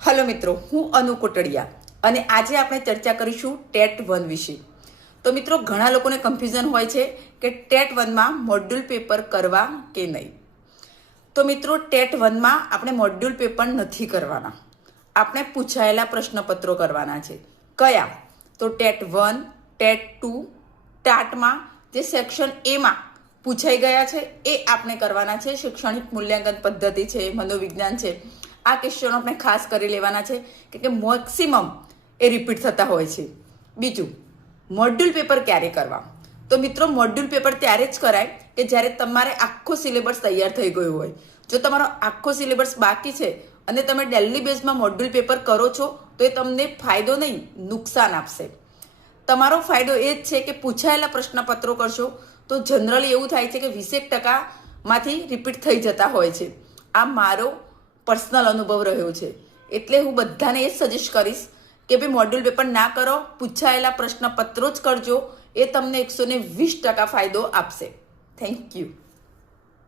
Hello मित्रों, हूँ अनु कोटड़िया અને આજે આપણે ચર્ચા કરીશું ટેટ 1 વિશે। તો મિત્રો ઘણા લોકોને કન્ફ્યુઝન હોય છે કે ટેટ 1 માં મોડ્યુલ પેપર કરવા કે નહીં। તો મિત્રો ટેટ 1 માં આપણે મોડ્યુલ પેપર નથી કરવાના, આપણે પૂછાયેલા પ્રશ્નપત્રો કરવાના છે। કયા? તો ટેટ 1, ટેટ 2, ટાટમાં જે સેક્શન એ માં પૂછાઈ ગયા છે એ આપણે કરવાના છે। શૈક્ષણિક મૂલ્યાંકન પદ્ધતિ છે, મનોવિજ્ઞાન છે, આ ક્વેશ્ચનો આપણે ખાસ કરી લેવાના છે કે મેક્સિમમ એ રિપીટ થતા હોય છે। બીજું, મોડ્યુલ પેપર ક્યારે કરવા? તો મિત્રો મોડ્યુલ પેપર ત્યારે જ કરાય કે જ્યારે તમારે આખો સિલેબસ તૈયાર થઈ ગયો હોય। જો તમારો આખો સિલેબસ બાકી છે અને તમે ડેલી બેઝમાં મોડ્યુલ પેપર કરો છો તો એ તમને ફાયદો નહીં, નુકસાન આપશે। તમારો ફાયદો એ જ છે કે પૂછાયેલા પ્રશ્નપત્રો કરશો તો જનરલી એવું થાય છે કે 20% રિપીટ થઈ જતા હોય છે। આ મારો પર્સનલ અનુભવ રહ્યો છે, એટલે હું બધાને એ સજેસ્ટ કરીશ કે ભાઈ મોડ્યુલ પેપર ના કરો, પૂછાયેલા પ્રશ્નપત્રો જ કરજો, એ તમને 120% ફાયદો આપશે। Thank you.